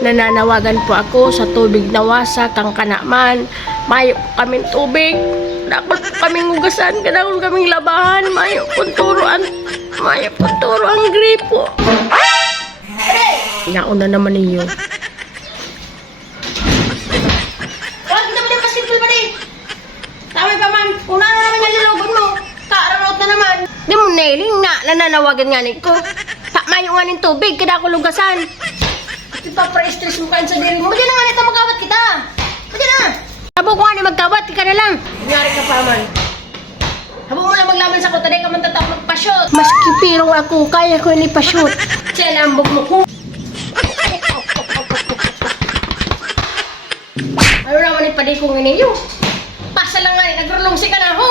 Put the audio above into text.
Nananawagan po ako sa tubig na wasak kang kanaman. Mayo po kaming tubig. Dakol po kaming hugasan, kadakol kaming labahan. Mayo po turuan. Mayo po turo ang gripo. Nauna naman niyo. Wag naman yung pasimple pa din. Tama pa man. Una na naman yung lilogon mo. Kaararot na naman. Di mo nailing na nananawagan nga nito. Mayo nga ng tubig, kadakol hugasan. Ipapra-stress mo kain sa diri mo. Diyan na nga nito magkawat kita. Diyan na. Habo ko nga ni magkawat, ka na lang. Nangyari ka pa man. Habo mo lang maglaban sa kuta. Di ka man tatak magpa-shoot. Mas kipirong ako, kaya ko ni pa-shoot. Sinambog mo ko. Ano naman ipaday kong iniyo? Pasa lang nga, nagrulong si ka na ho.